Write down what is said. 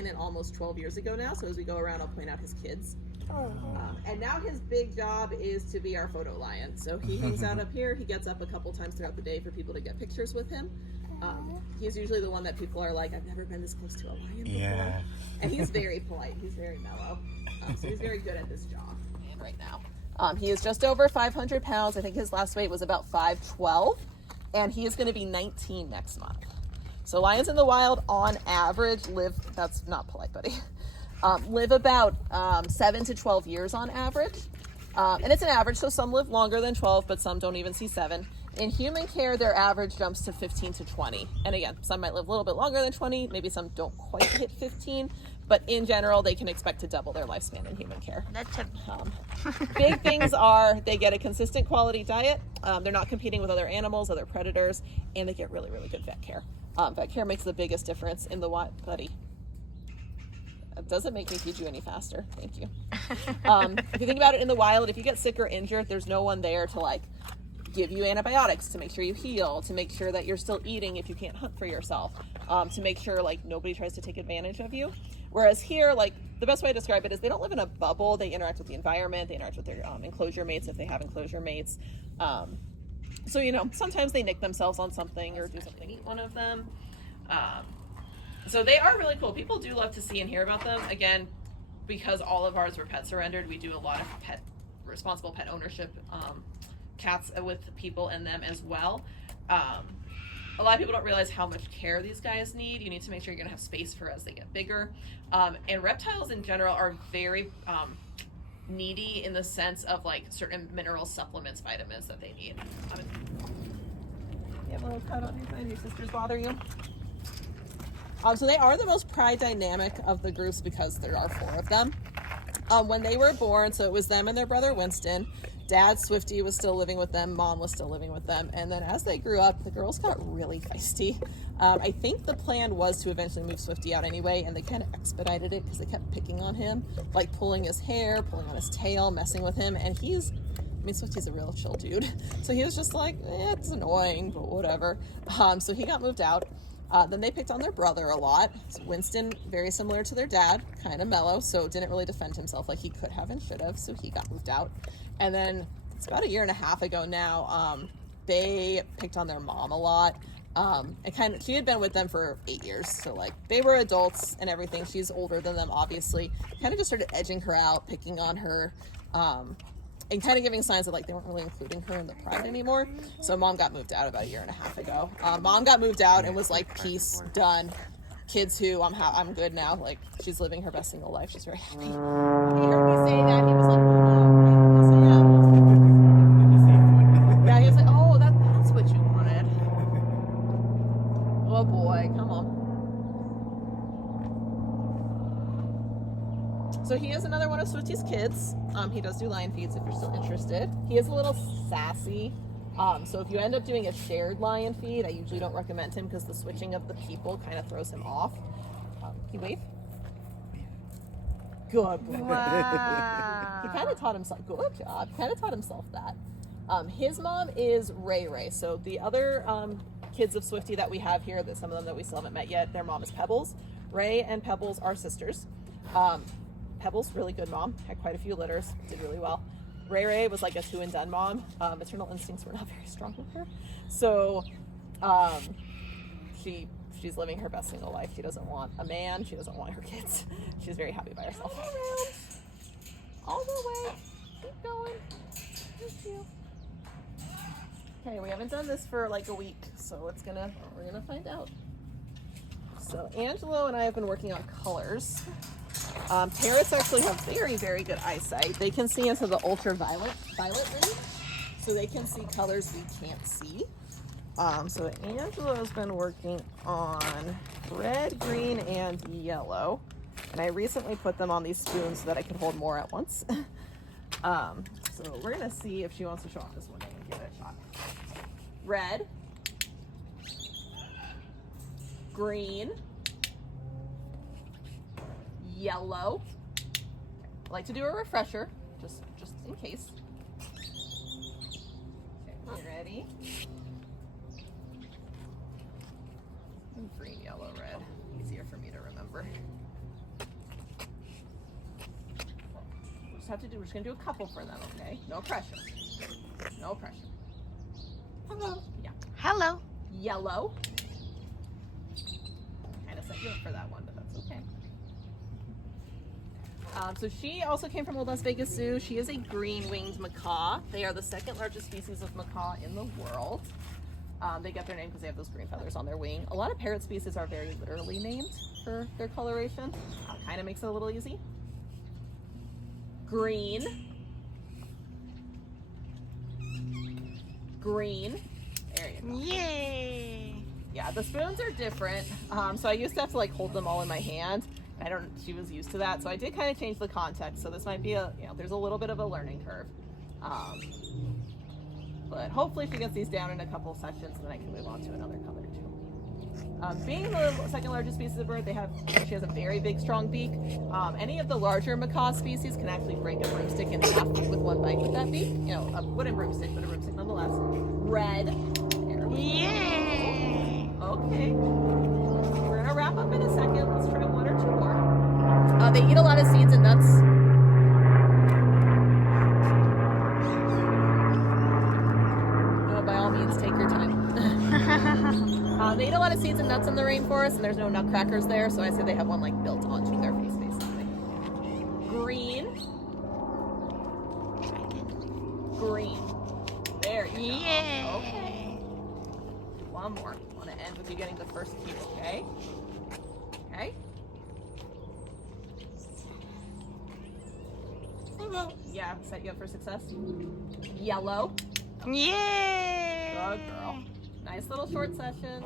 9 and almost 12 years ago now. So as we go around, I'll point out his kids. And now his big job is to be our photo lion. So he hangs out up here. He gets up a couple times throughout the day for people to get pictures with him. He's usually the one that people are like, I've never been this close to a lion before. Yeah. And he's very polite. He's very mellow. So he's very good at this job. And right now, he is just over 500 pounds. I think his last weight was about 512. And he is going to be 19 next month. So lions in the wild, on average, live, that's not polite, buddy, live about 7 to 12 years on average. And it's an average, so some live longer than 12, but some don't even see 7. In human care, their average jumps to 15 to 20. And again, some might live a little bit longer than 20. Maybe some don't quite hit 15. But in general, they can expect to double their lifespan in human care. That's a Big things are they get a consistent quality diet. They're not competing with other animals, other predators, and they get really, really good vet care. Vet care makes the biggest difference in the wild. Buddy, it doesn't make me feed you any faster. Thank you. If you think about it, in the wild, if you get sick or injured, there's no one there to like give you antibiotics to make sure you heal, to make sure that you're still eating if you can't hunt for yourself, to make sure like nobody tries to take advantage of you. Whereas here, like the best way to describe it is they don't live in a bubble. They interact with the environment. They interact with their enclosure mates if they have enclosure mates. So, you know, sometimes they nick themselves on something or do something to eat one of them. So they are really cool. People do love to see and hear about them. Again, because all of ours were pet surrendered, we do a lot of responsible pet ownership, cats with people in them as well. A lot of people don't realize how much care these guys need. You need to make sure you're gonna have space for as they get bigger. And reptiles in general are very needy in the sense of like certain mineral supplements, vitamins that they need. You have a little cut on your side. Your sisters bother you? So they are the most pride dynamic of the groups because there are 4 of them. When they were born, so it was them and their brother Winston. Dad Swifty was still living with them. Mom was still living with them. And then as they grew up, the girls got really feisty. I think the plan was to eventually move Swifty out anyway, and they kind of expedited it because they kept picking on him, like pulling his hair, pulling on his tail, messing with him. And Swifty's a real chill dude. So he was just like, it's annoying, but whatever. So he got moved out. Then they picked on their brother a lot. So Winston, very similar to their dad, kind of mellow, so didn't really defend himself like he could have and should have, so he got moved out. And then it's about 1.5 years ago now, they picked on their mom a lot. And she had been with them for 8 years, so like they were adults and everything. She's older than them, obviously. Kind of just started edging her out, picking on her, and kind of giving signs that like they weren't really including her in the pride anymore. So mom got moved out about 1.5 years ago. Mom got moved out and was like, peace, done. Kids who, I'm good now. Like she's living her best single life. She's very happy. He heard me say that. He was like, oh no. Yes, I am. Yeah, he was like, oh, that's what you wanted. Oh boy, come on. So he is another one of Swifty's kids. He does do lion feeds if you're still interested. He is a little sassy. So if you end up doing a shared lion feed, I usually don't recommend him because the switching of the people kind of throws him off. Can you wave? Good boy. wow. He kind of taught himself, good job, kind of taught himself that. His mom is Ray Ray. So the other kids of Swifty that we have here, that some of them that we still haven't met yet, their mom is Pebbles. Ray and Pebbles are sisters. Pebbles, really good mom, had quite a few litters, did really well. Ray Ray was like a 2-and-done mom. Maternal instincts were not very strong with her. So she's living her best single life. She doesn't want a man. She doesn't want her kids. She's very happy by herself. All the way. Keep going. Thank you. Okay, we haven't done this for like a week, so we're gonna find out. So Angelo and I have been working on colors. Parrots actually have very, very good eyesight. They can see into the ultraviolet range, so they can see colors we can't see. So Angelo's been working on red, green, and yellow, and I recently put them on these spoons so that I can hold more at once. So we're gonna see if she wants to show off this one and give it a shot. Red, green, yellow. I like to do a refresher, just in case. Okay, you ready? Green, yellow, red. Easier for me to remember. have to do, we're just gonna do a couple for them, okay? No pressure. No pressure. Hello. Yeah. Hello. Yellow. Kind of set you up for that one, but that's okay. So she also came from Old Las Vegas Zoo. She is a green-winged macaw. They are the second largest species of macaw in the world. They get their name because they have those green feathers on their wing. A lot of parrot species are very literally named for their coloration. Kind of makes it a little easy. Green. Green. There you go. Yay. Yeah, the spoons are different. So I used to have to like hold them all in my hand. She was used to that. So I did kind of change the context. So this might be there's a little bit of a learning curve. But hopefully she gets these down in a couple sessions and then I can move on to another color too. Being the second largest species of bird, she has a very big, strong beak. Any of the larger macaw species can actually break a broomstick in half with one bite with that beak. A wooden broomstick, but a broomstick nonetheless. Red. Yay. Okay. We're gonna wrap up in a second. Let's try one or two more. They eat a lot of seeds and nuts. By all means, take your time. They eat a lot of seeds and nuts in the rainforest, and there's no nutcrackers there, so I say they have one like built onto their face, basically. Green. Green. There you go. Yay. Okay. One more. I want to end with you getting the first cue, okay? Okay. Hello. Yeah, set you up for success. Yellow. Yay. Good girl. Nice little short session.